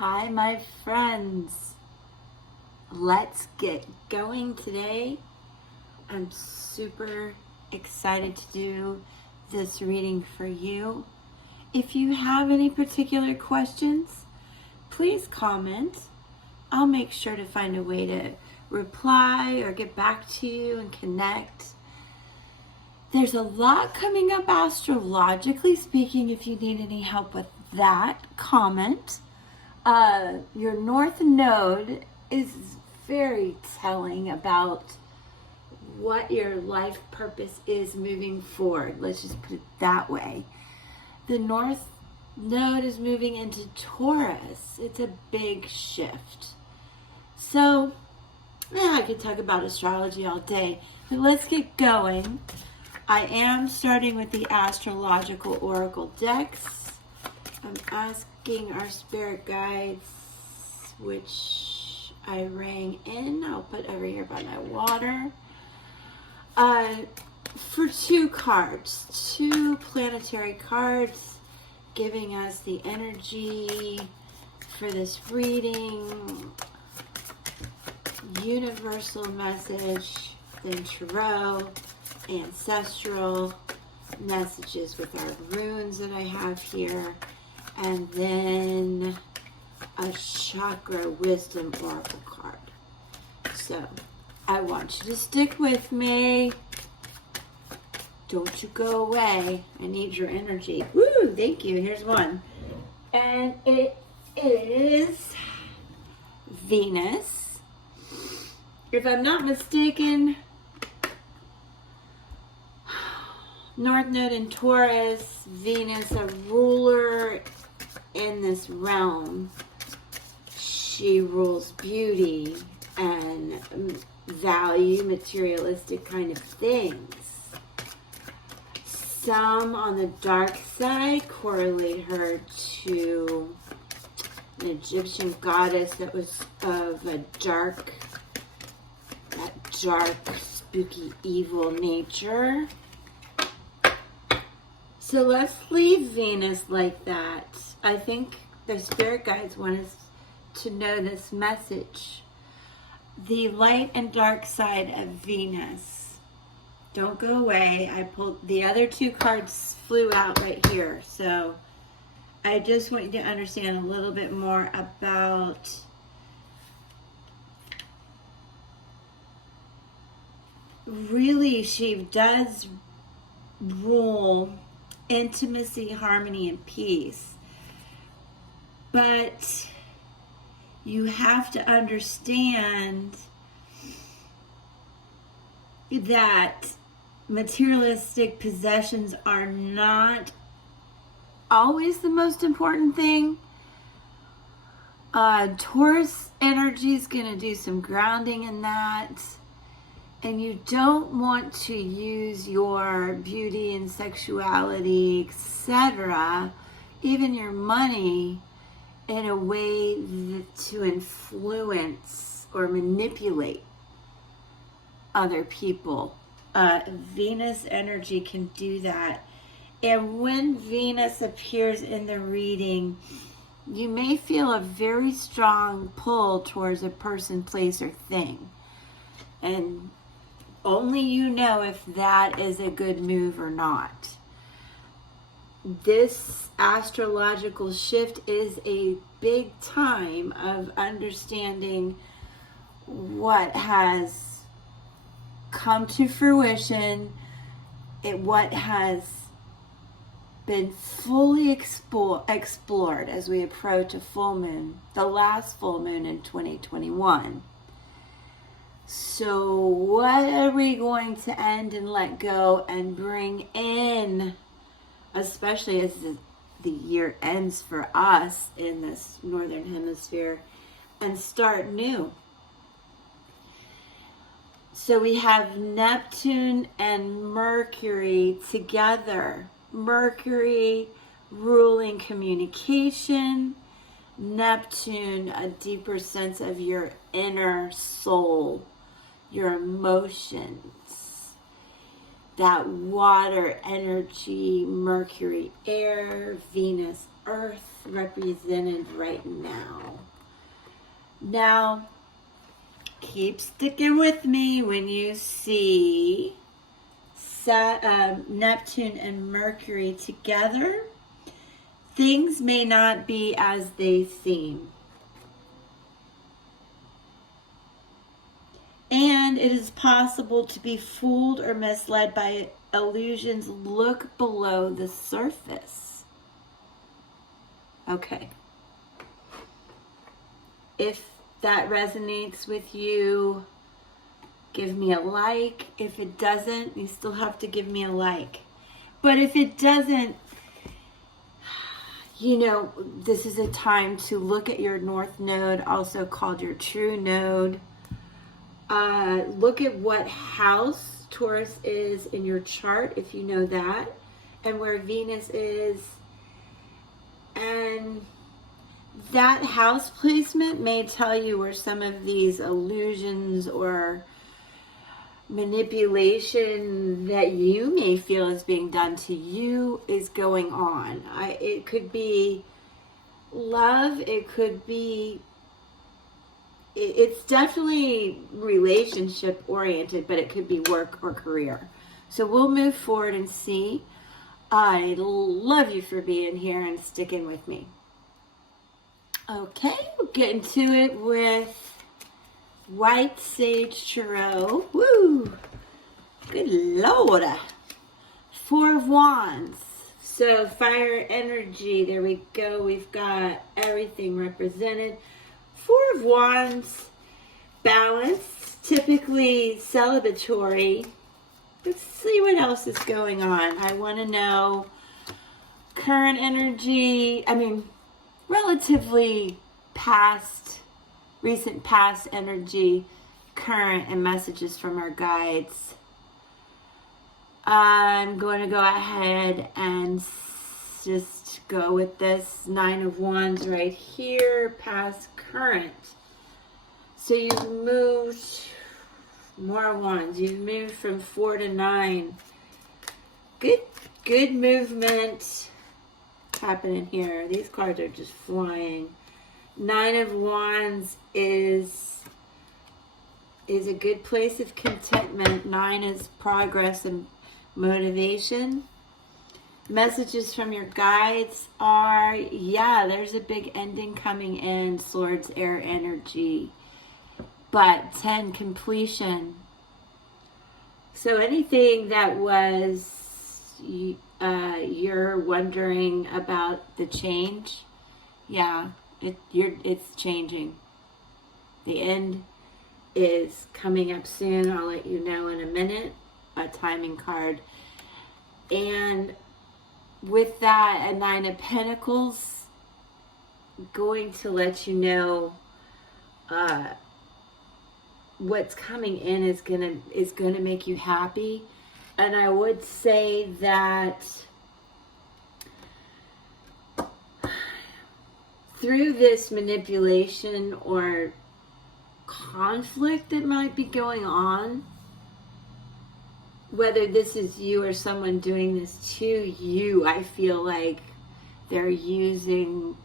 Hi, my friends. Let's get going today. I'm super excited to do this reading for you. If you have any particular questions, please comment. I'll make sure to find a way to reply or get back to you and connect. There's a lot coming up astrologically speaking. If you need any help with that, comment. Your North Node is very telling about what your life purpose is moving forward. Let's just put it that way. The North Node is moving into Taurus. It's a big shift. So, I could talk about astrology all day, but let's get going. I am starting with the Astrological Oracle decks. I'm asking our spirit guides, which I rang in. I'll put over here by my water. For two cards, two planetary cards, giving us the energy for this reading. Universal message, then tarot, ancestral messages with our runes that I have here, and then a chakra wisdom oracle card. So I want you to stick with me. Don't you go away. I need your energy. Woo, thank you. Here's one. And it is Venus. If I'm not mistaken, North Node in Taurus, Venus, a ruler in this realm. She rules beauty and value, materialistic kind of things. Some on the dark side correlate her to an Egyptian goddess that was of a dark, spooky, evil nature. So let's leave Venus like that. I think the spirit guides want us to know this message. The light and dark side of Venus. Don't go away. I pulled the other two cards, flew out right here. So I just want you to understand a little bit more about really she does rule intimacy, harmony, and peace. But you have to understand that materialistic possessions are not always the most important thing. Taurus energy is going to do some grounding in that. And you don't want to use your beauty and sexuality, etc., even your money, in a way to influence or manipulate other people. Venus energy can do that. And when Venus appears in the reading, you may feel a very strong pull towards a person, place, or thing. And only you know if that is a good move or not. This astrological shift is a big time of understanding what has come to fruition, what has been fully explored as we approach a full moon, the last full moon in 2021. So what are we going to end and let go and bring in, especially as the year ends for us in this northern hemisphere, and start new? So we have Neptune and Mercury together. Mercury ruling communication, Neptune a deeper sense of your inner soul, your emotions. that water energy, Mercury, air, Venus, earth represented right now. Now, keep sticking with me when you see Neptune and Mercury together. Things may not be as they seem. And it is possible to be fooled or misled by illusions. Look below the surface. Okay. If that resonates with you, give me a like. If it doesn't, you still have to give me a like. But if it doesn't, you know, this is a time to look at your North Node, also called your True Node. Look at what house Taurus is in your chart, if you know that, and where Venus is. And that house placement may tell you where some of these illusions or manipulation that you may feel is being done to you is going on. It could be love, it could be, it's definitely relationship oriented, but it could be work or career. So we'll move forward and see. I love you for being here and sticking with me. Okay, we'll get into it with Waite Sage Tarot. Woo! Good Lord. Four of Wands. So fire energy. There we go. We've got everything represented. Four of Wands. Balance. Typically celebratory. Let's see what else is going on. I want to know current energy. Relatively recent past energy, current, and messages from our guides. I'm going to go ahead and just go with this Nine of Wands right here, past, current. So you've moved, more wands, you've moved from 4 to 9. Good movement happening here. These cards are just flying. Nine of Wands is a good place of contentment. 9 is progress and motivation. Messages from your guides are, there's a big ending coming in. Swords, air energy. But 10, completion. So anything that was you're wondering about the change, it's changing. The end is coming up soon. I'll let you know in a minute. A timing card. And with that, a Nine of Pentacles, going to let you know what's coming in is gonna make you happy. And I would say that through this manipulation or conflict that might be going on, whether this is you or someone doing this to you, I feel like they're using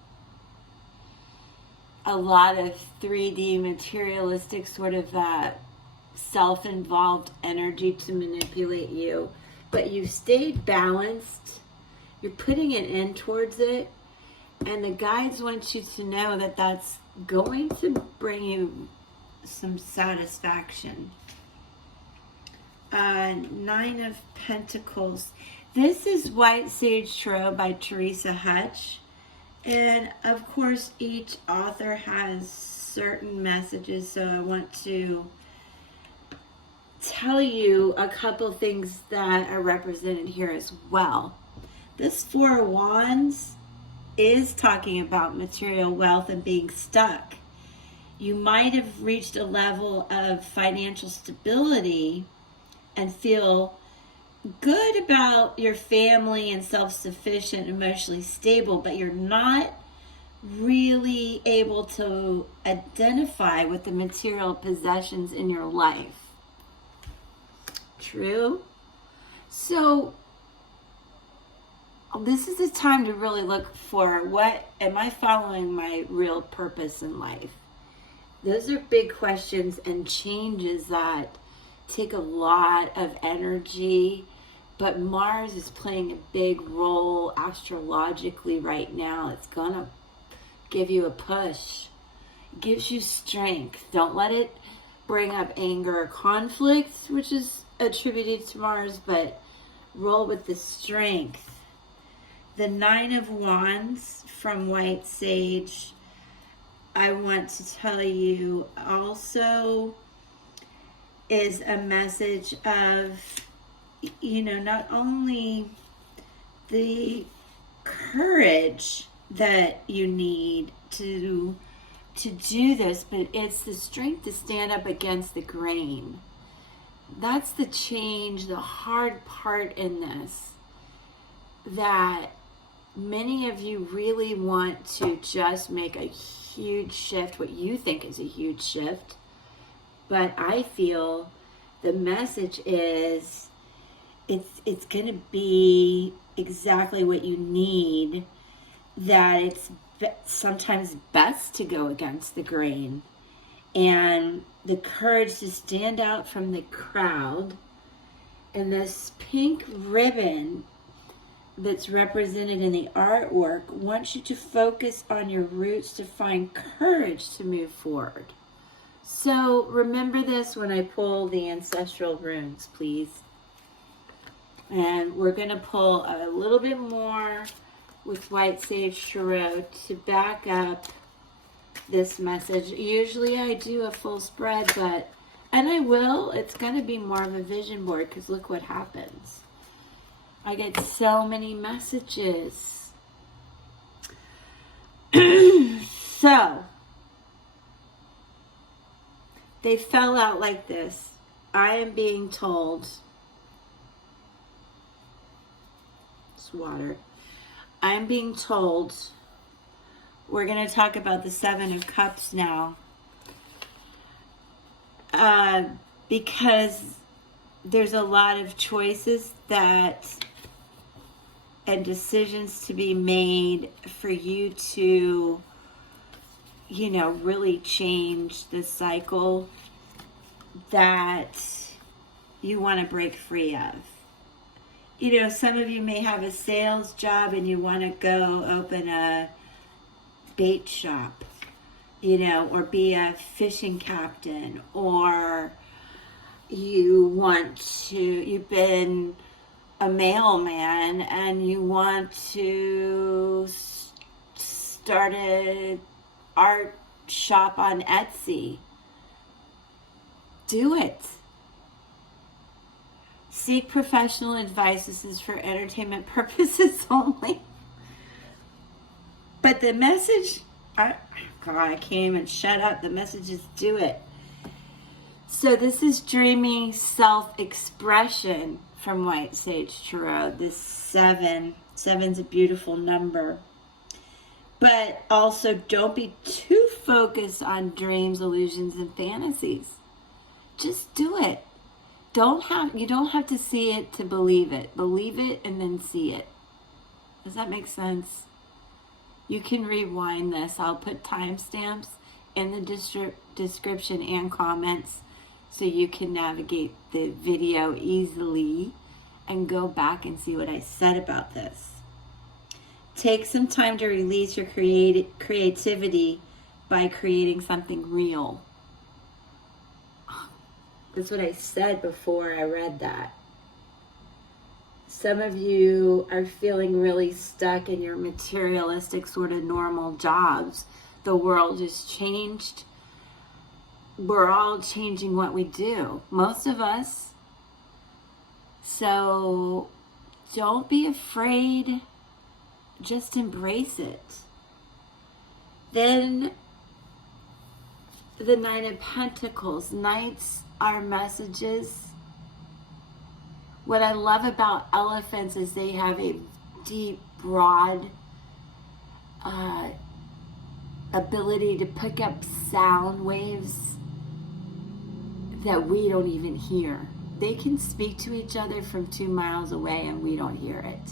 a lot of 3D materialistic sort of self-involved energy to manipulate you. But you've stayed balanced. You're putting an end towards it. And the guides want you to know that that's going to bring you some satisfaction. Nine of Pentacles. This is Waite Sage Tarot by Teresa Hutch. And of course, each author has certain messages, so I want to tell you a couple things that are represented here as well. This Four of Wands is talking about material wealth and being stuck. You might have reached a level of financial stability and feel good about your family and self-sufficient, emotionally stable, but you're not really able to identify with the material possessions in your life. True? So this is the time to really look for, what am I following my real purpose in life? Those are big questions and changes that take a lot of energy, but Mars is playing a big role astrologically right now. It's gonna give you a push. It gives you strength. Don't let it bring up anger or conflict, which is attributed to Mars, but roll with the strength. The Nine of Wands from White Sage, I want to tell you also, is a message of, not only the courage that you need to do this, but it's the strength to stand up against the grain. That's the change, the hard part in this, that many of you really want to just make a huge shift, what you think is a huge shift. But I feel the message is it's going to be exactly what you need, that it's sometimes best to go against the grain, and the courage to stand out from the crowd. And this pink ribbon that's represented in the artwork wants you to focus on your roots to find courage to move forward. So remember this when I pull the Ancestral Runes, please. And we're going to pull a little bit more with White Sage Tarot to back up this message. Usually I do a full spread, and I will. It's going to be more of a vision board, because look what happens. I get so many messages. So, they fell out like this. I am being told, it's water. I'm being told, we're going to talk about the Seven of Cups now. Because there's a lot of choices and decisions to be made for you to, really change the cycle that you want to break free of. Some of you may have a sales job and you want to go open a bait shop, or be a fishing captain, or you've been a mailman and you want to start an art shop on Etsy. Do it. Seek professional advice. This is for entertainment purposes only. But the message, I can't even shut up. The message is do it. So this is dreamy self-expression from White Sage Tarot. This seven's a beautiful number. But also don't be too focused on dreams, illusions, and fantasies. Just do it. You don't have to see it to believe it. Believe it and then see it. Does that make sense? You can rewind this. I'll put timestamps in the description and comments so you can navigate the video easily and go back and see what I said about this. Take some time to release your creativity by creating something real. That's what I said before I read that. Some of you are feeling really stuck in your materialistic sort of normal jobs. The world has changed. We're all changing what we do. Most of us. So don't be afraid. Just embrace it. Then the Nine of Pentacles. Knights are messages. What I love about elephants is they have a deep, broad ability to pick up sound waves that we don't even hear. they can speak to each other from 2 miles away and we don't hear it.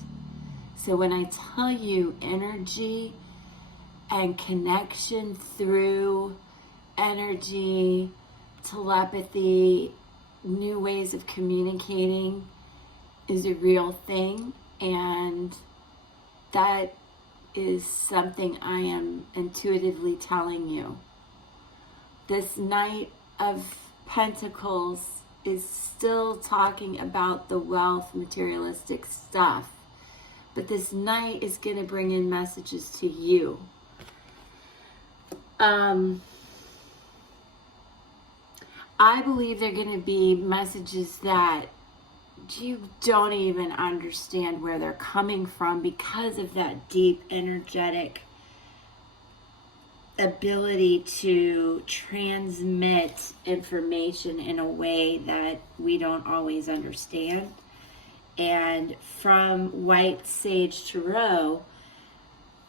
So when I tell you energy and connection through energy, telepathy, new ways of communicating is a real thing, and that is something I am intuitively telling you. This Knight of Pentacles is still talking about the wealth, materialistic stuff, but this Knight is going to bring in messages to you. I believe they're going to be messages that you don't even understand where they're coming from because of that deep energetic ability to transmit information in a way that we don't always understand. And from Waite Sage Tarot,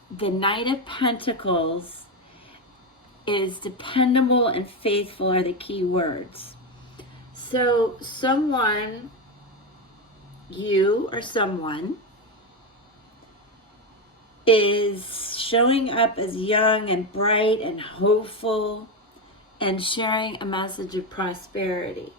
the Knight of Pentacles is dependable and faithful are the key words. So someone, you or someone, is showing up as young and bright and hopeful and sharing a message of prosperity.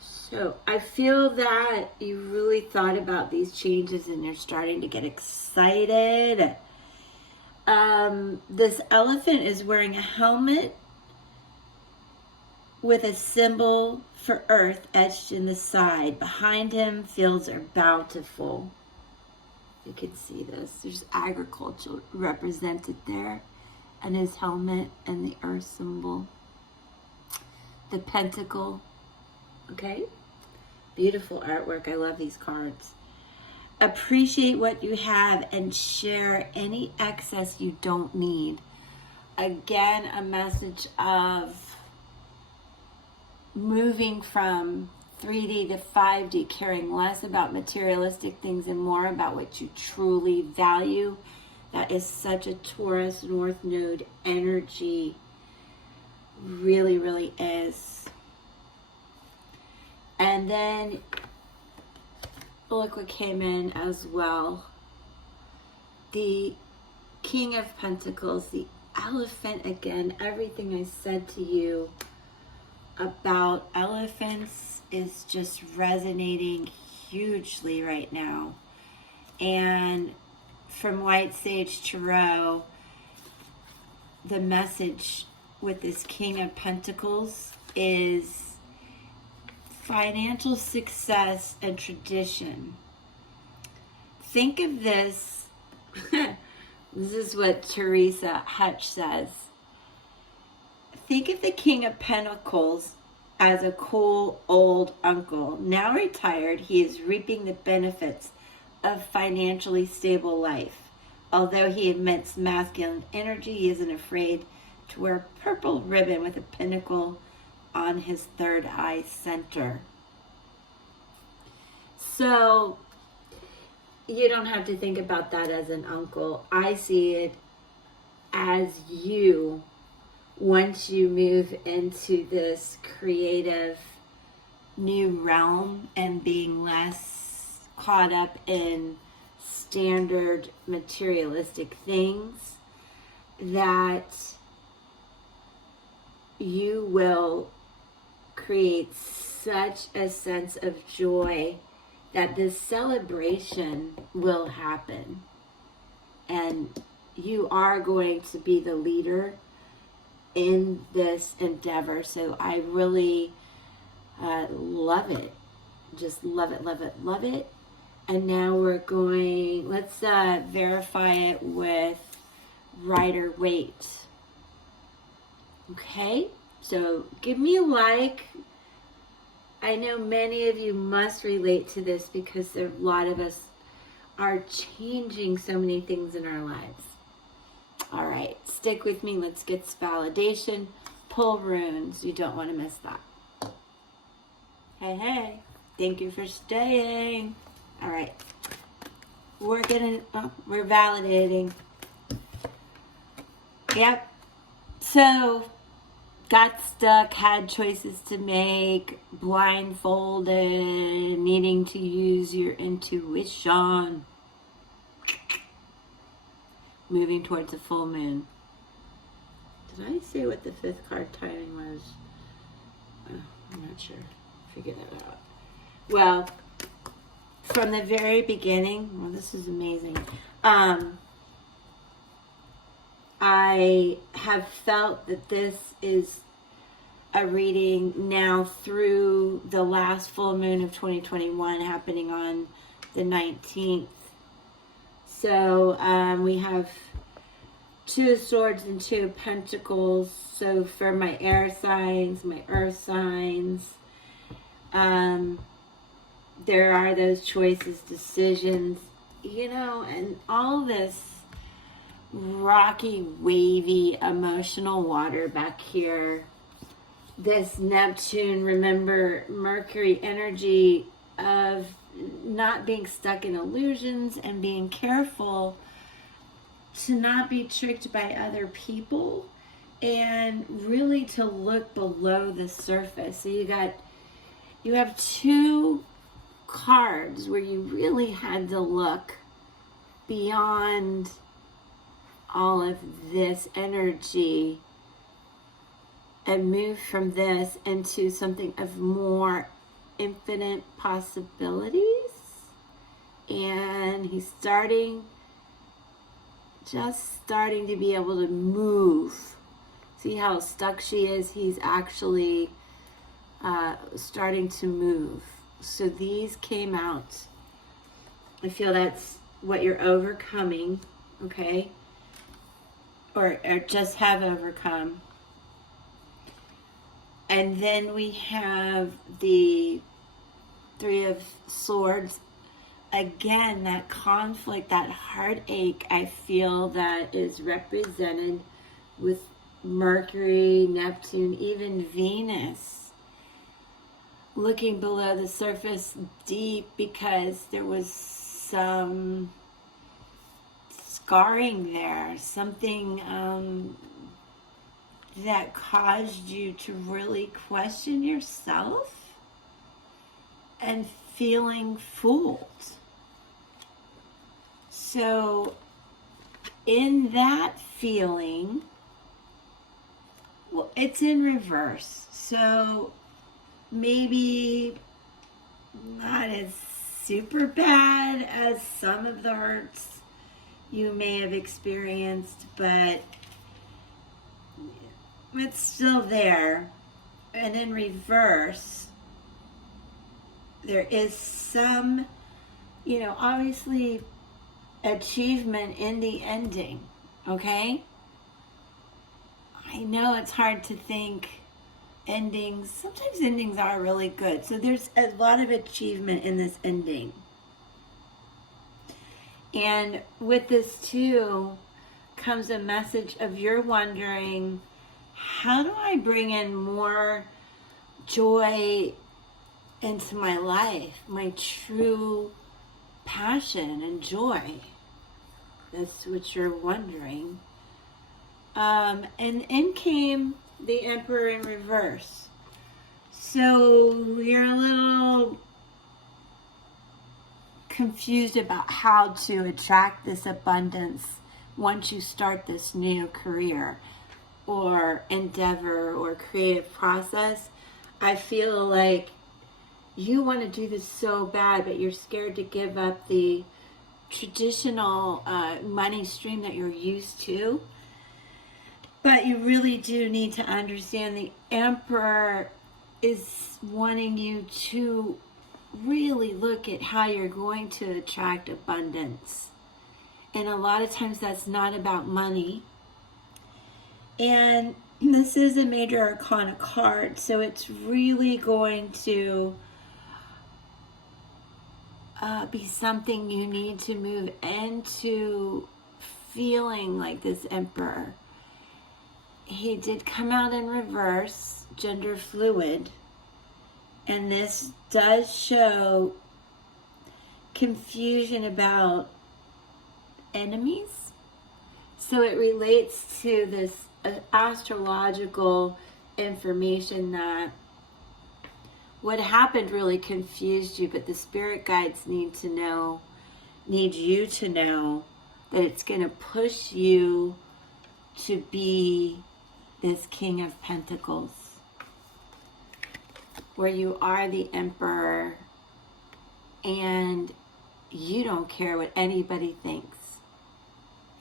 So I feel that you really thought about these changes and you're starting to get excited. This elephant is wearing a helmet with a symbol for earth etched in the side. Behind him, fields are bountiful. You can see this. There's agriculture represented there, and his helmet and the earth symbol. The pentacle. Okay? Beautiful artwork. I love these cards. Appreciate what you have and share any excess you don't need. Again, a message of moving from 3D to 5D, caring less about materialistic things and more about what you truly value. That is such a Taurus North Node energy. Really, really is. And then look what came in as well. The King of Pentacles, the elephant again. Everything I said to you about elephants is just resonating hugely right now. And from Waite Sage Tarot, the message with this King of Pentacles is financial success and tradition. Think of this. This is what Teresa Hutch says. Think of the King of Pentacles as a cool old uncle. Now retired, he is reaping the benefits of financially stable life. Although he emits masculine energy, he isn't afraid to wear a purple ribbon with a pinnacle on his third eye center. So you don't have to think about that as an uncle. I see it as you, once you move into this creative new realm and being less caught up in standard materialistic things, that you will create such a sense of joy that this celebration will happen. And you are going to be the leader in this endeavor. So I really love it. Just love it, love it, love it. And now we're going, let's verify it with Rider Waite. Okay, so give me a like. I know many of you must relate to this because a lot of us are changing so many things in our lives. All right, stick with me. Let's get this validation. Pull runes. You don't want to miss that. Hey, hey. Thank you for staying. All right. We're validating. Yep. So got stuck, had choices to make, blindfolded, needing to use your intuition. Moving towards a full moon. Did I say what the 5th card timing was? I'm not sure. Figure that out. Well, from the very beginning, well, this is amazing. I have felt that this is a reading now through the last full moon of 2021 happening on the 19th. So we have 2 of Swords and 2 of Pentacles. So for my air signs, my earth signs, there are those choices, decisions, and all this rocky, wavy, emotional water back here. This Neptune, remember, Mercury energy of not being stuck in illusions and being careful to not be tricked by other people and really to look below the surface. So you have 2 cards where you really had to look beyond all of this energy and move from this into something of more infinite possibilities. And he's starting to be able to move. See how stuck she is? He's actually starting to move. So these came out. I feel that's what you're overcoming, okay? Or just have overcome. And then we have the 3 of Swords. Again, that conflict, that heartache, I feel that is represented with Mercury, Neptune, even Venus. Looking below the surface deep because there was some scarring there, something that caused you to really question yourself and feeling fooled. So in that feeling, well, it's in reverse. So maybe not as super bad as some of the hurts you may have experienced, but it's still there. And in reverse, there is some, obviously achievement in the ending, okay? I know it's hard to think endings. Sometimes endings are really good. So there's a lot of achievement in this ending. And with this too comes a message of you're wondering, how do I bring in more joy into my life, my true passion and joy? That's what you're wondering. And in came the Emperor in reverse. So you're a little confused about how to attract this abundance once you start this new career or endeavor or creative process. I feel like you want to do this so bad, but you're scared to give up the traditional money stream that you're used to. But you really do need to understand the Emperor is wanting you to really look at how you're going to attract abundance. And a lot of times that's not about money. And this is a major arcana card, so it's really going to be something you need to move into feeling like this Emperor. He did come out in reverse, gender fluid, and this does show confusion about enemies. So it relates to this astrological information that what happened really confused you, but the spirit guides need you to know that it's going to push you to be this King of Pentacles, where you are the Emperor and you don't care what anybody thinks.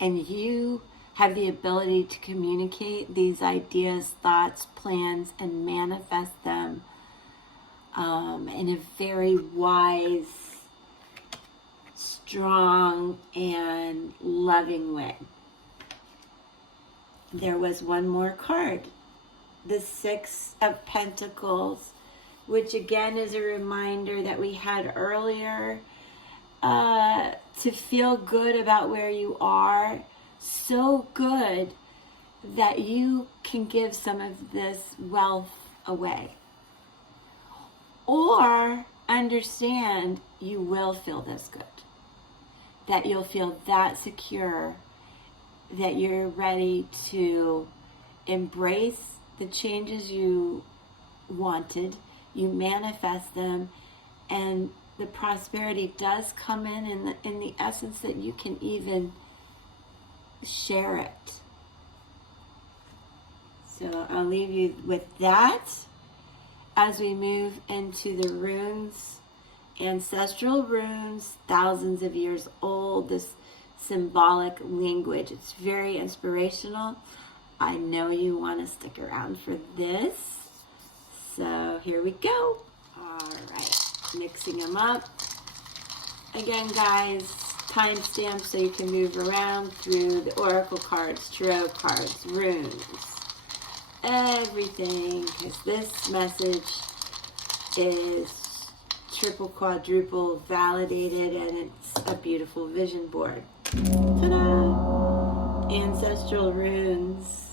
And you have the ability to communicate these ideas, thoughts, plans, and manifest them in a very wise, strong, and loving way. There was one more card, the Six of Pentacles, which again is a reminder that we had earlier, to feel good about where you are, so good that you can give some of this wealth away. Or understand you will feel this good, that you'll feel that secure, that you're ready to embrace the changes you wanted, you manifest them, and the prosperity does come in the essence that you can even share it. So I'll leave you with that as we move into the runes, ancestral runes, thousands of years old, this symbolic language. It's very inspirational. I know you want to stick around for this. So here we go. All right, mixing them up. Again, guys, timestamps so you can move around through the oracle cards, tarot cards, runes, everything, because this message is triple, quadruple validated, and it's a beautiful vision board. Ta-da! Ancestral runes.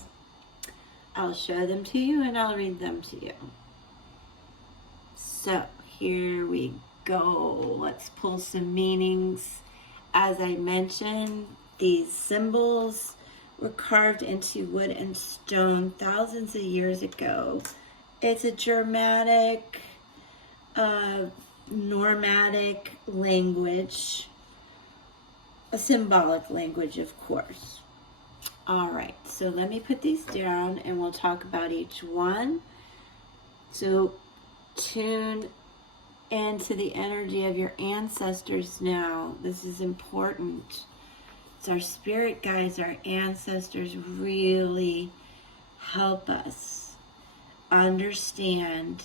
I'll show them to you and I'll read them to you. So here we go. Let's pull some meanings. As I mentioned, these symbols were carved into wood and stone thousands of years ago. It's a Germanic, Normatic language, a symbolic language, of course. All right, so let me put these down and we'll talk about each one. So tune into the energy of your ancestors now. This is important. It's our spirit guides, our ancestors really help us understand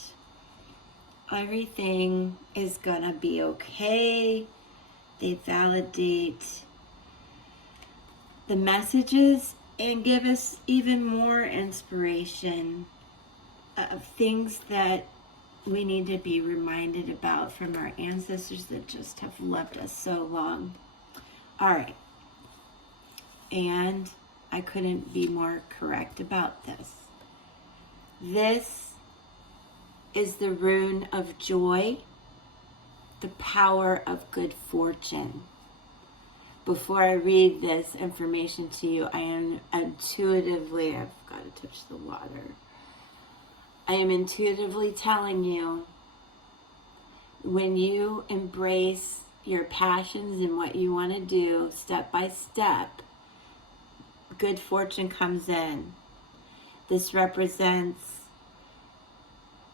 everything is gonna be okay. They validate the messages and give us even more inspiration of things that we need to be reminded about from our ancestors that just have loved us so long. All right. And I couldn't be more correct about this. This is the rune of joy, the power of good fortune. Before I read this information to you, I am intuitively, I've got to touch the water. I am intuitively telling you, when you embrace your passions and what you want to do step by step, good fortune comes in. This represents,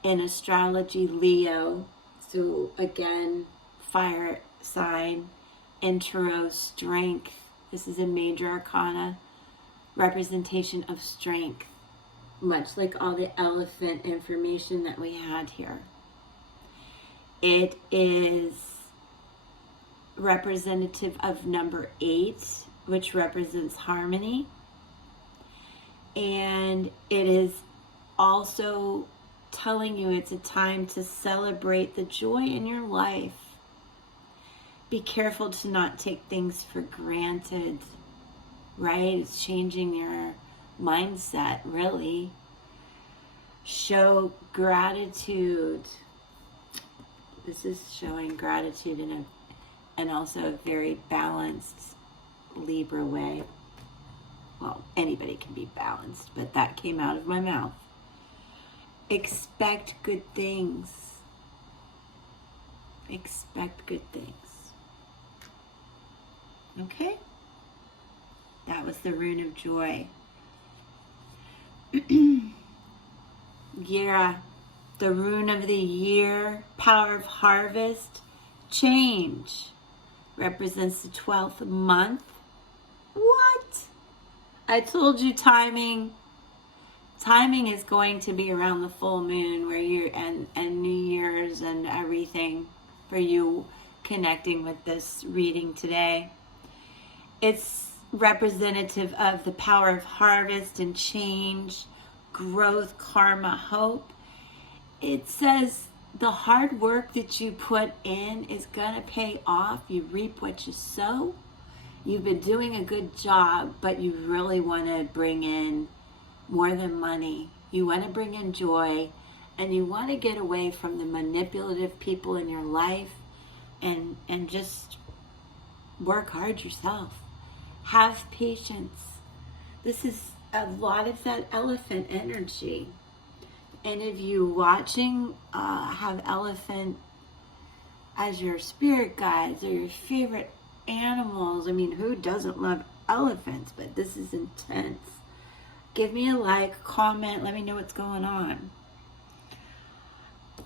in astrology, Leo. So again, fire sign. In tarot, strength. This is a major arcana representation of strength, much like all the elephant information that we had here. It is representative of number 8, which represents harmony. And it is also telling you it's a time to celebrate the joy in your life. Be careful to not take things for granted, right? It's changing your mindset, really. Show gratitude. This is showing gratitude in also a very balanced Libra way. Well, anybody can be balanced, but that came out of my mouth. Expect good things. Expect good things. Okay? That was the rune of joy. Yeah, the rune of the year, power of harvest, change, represents the 12th month. What? I told you timing. Timing is going to be around the full moon where you and New Year's and everything for you connecting with this reading today. It's representative of the power of harvest and change, growth, karma, hope. It says the hard work that you put in is going to pay off. You reap what you sow. You've been doing a good job, but you really want to bring in more than money. You want to bring in joy, and you want to get away from the manipulative people in your life and just work hard yourself. Have patience. This is a lot of that elephant energy. Any of you watching have elephant as your spirit guides or your favorite animals. I mean, who doesn't love elephants? But this is intense. Give me a like, comment, let me know what's going on.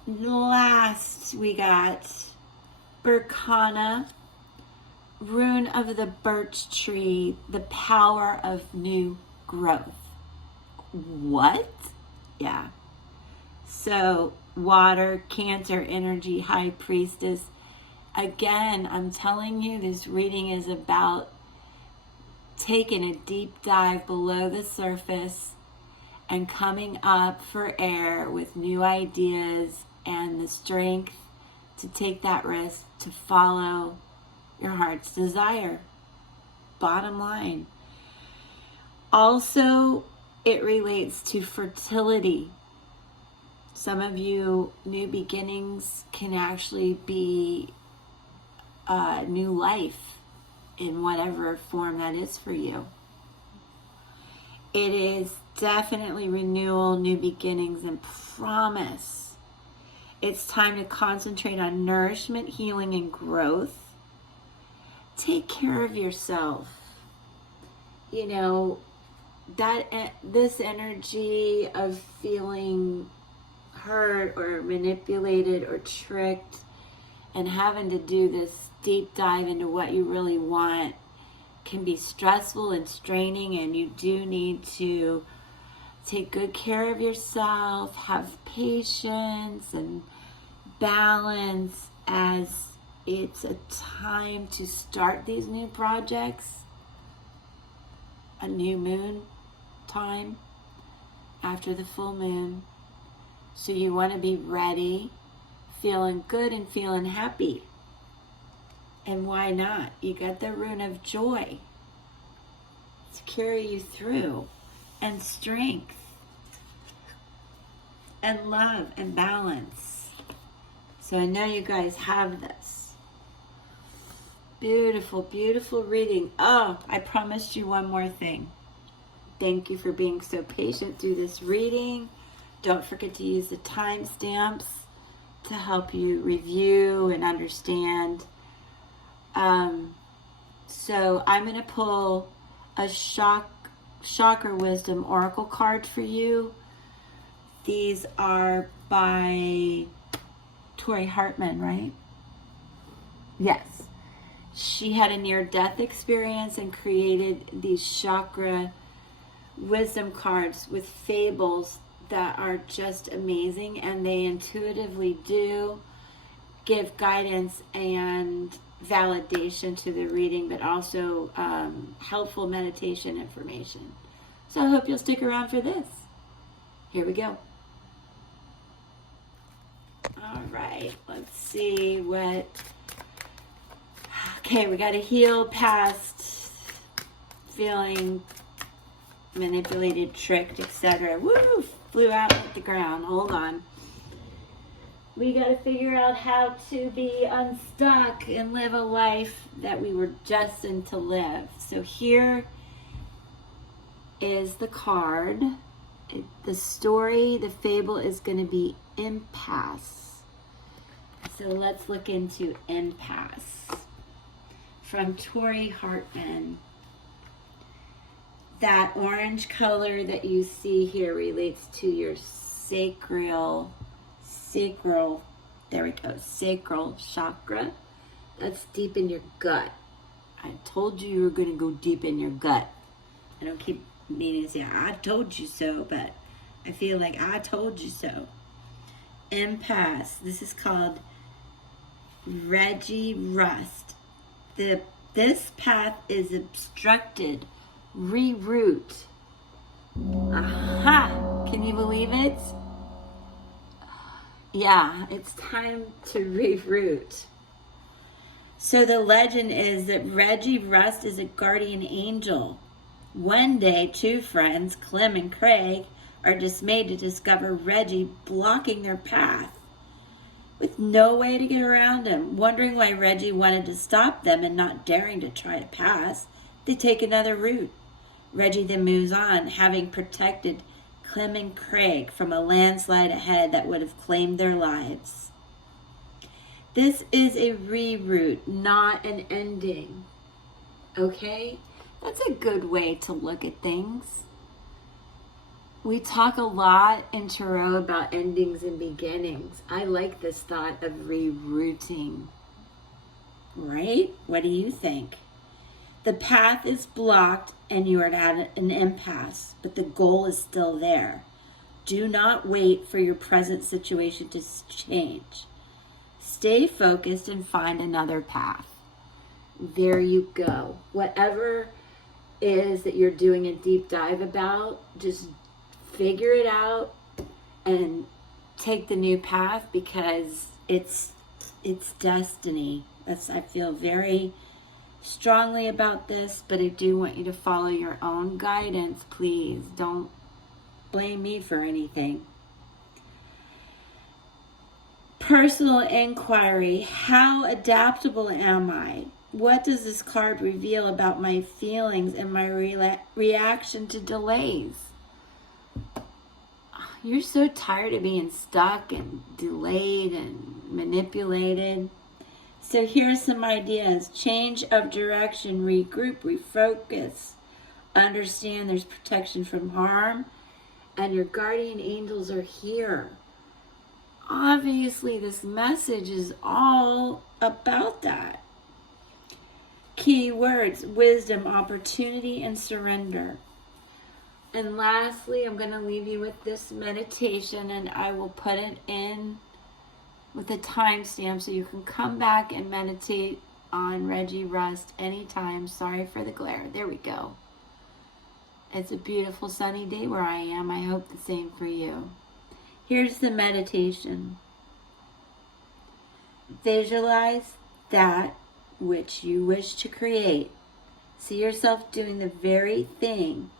Last, we got Berkana, rune of the birch tree, the power of new growth. What? Yeah. So, water, Cancer energy, high priestess. Again, I'm telling you, this reading is about taking a deep dive below the surface and coming up for air with new ideas and the strength to take that risk, to follow your heart's desire. Bottom line. Also, it relates to fertility. Some of you, new beginnings can actually be new life in whatever form that is for you. It is definitely renewal, new beginnings, and promise. It's time to concentrate on nourishment, healing, and growth. Take care of yourself. You know, this energy of feeling hurt or manipulated or tricked and having to do this deep dive into what you really want can be stressful and straining, and you do need to take good care of yourself, have patience and balance as it's a time to start these new projects. A new moon time after the full moon. So you want to be ready, feeling good and feeling happy. And why not? You got the rune of joy to carry you through, and strength, and love, and balance. So I know you guys have this. Beautiful, beautiful reading. Oh, I promised you one more thing. Thank you for being so patient through this reading. Don't forget to use the timestamps to help you review and understand. So I'm going to pull a Chakra Wisdom Oracle card for you. These are by Tori Hartman, right? Yes. She had a near-death experience and created these Chakra Wisdom cards with fables that are just amazing, and they intuitively do give guidance and validation to the reading, but also helpful meditation information. So I hope you'll stick around for this. Here we go. All right, let's see what... Okay, we got to heal past feeling manipulated, tricked, etc. Woo! Flew out at the ground. Hold on. We got to figure out how to be unstuck and live a life that we were destined to live. So here is the card, The story, the fable is going to be impasse. So let's look into impasse. From Tori Hartman. That orange color that you see here relates to your sacral, there we go, sacral chakra. That's deep in your gut. I told you were going to go deep in your gut. I don't keep meaning to say, I told you so, but I feel like I told you so. Impasse. This is called Reggie Rust. This path is obstructed. Reroute. Aha! Can you believe it? Yeah, it's time to reroute. So the legend is that Reggie Rust is a guardian angel. One day, two friends, Clem and Craig, are dismayed to discover Reggie blocking their path with no way to get around him. Wondering why Reggie wanted to stop them and not daring to try to pass, they take another route. Reggie then moves on, having protected Clem and Craig from a landslide ahead that would have claimed their lives. This is a reroute, not an ending. Okay? That's a good way to look at things. We talk a lot in tarot about endings and beginnings. I like this thought of rerouting. Right? What do you think? The path is blocked and you are at an impasse, but the goal is still there. Do not wait for your present situation to change. Stay focused and find another path. There you go. Whatever is that you're doing a deep dive about, just figure it out and take the new path, because it's destiny. I feel very strongly about this, but I do want you to follow your own guidance. Please don't blame me for anything. Personal inquiry. How adaptable am I? What does this card reveal about my feelings and my reaction to delays? You're so tired of being stuck and delayed and manipulated. So here's some ideas. Change of direction, regroup, refocus. Understand there's protection from harm, and your guardian angels are here. Obviously, this message is all about that. Key words: wisdom, opportunity, and surrender. And lastly, I'm going to leave you with this meditation, and I will put it in with a timestamp so you can come back and meditate on Reggie Rust anytime. Sorry for the glare. There we go. It's a beautiful sunny day where I am. I hope the same for you. Here's the meditation. Visualize that which you wish to create. See yourself doing the very thing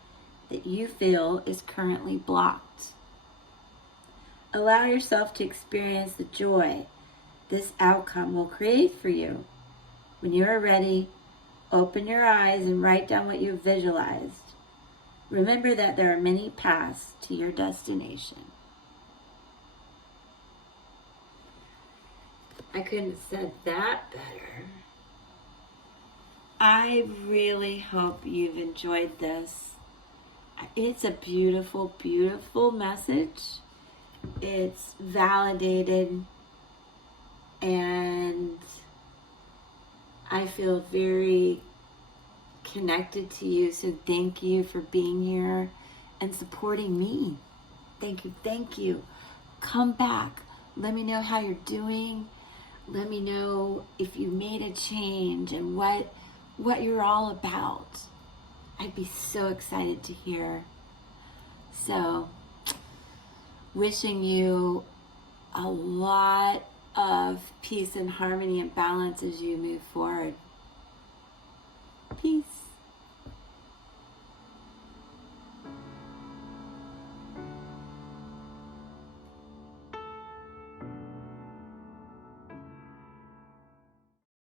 that you feel is currently blocked. Allow yourself to experience the joy this outcome will create for you. When you are ready, open your eyes and write down what you visualized. Remember that there are many paths to your destination. I couldn't have said that better. I really hope you've enjoyed this. It's a beautiful, beautiful message. It's validated, and I feel very connected to you. So thank you for being here and supporting me. Thank you. Thank you. Come back. Let me know how you're doing. Let me know if you made a change and what you're all about. I'd be so excited to hear. So, wishing you a lot of peace and harmony and balance as you move forward. Peace.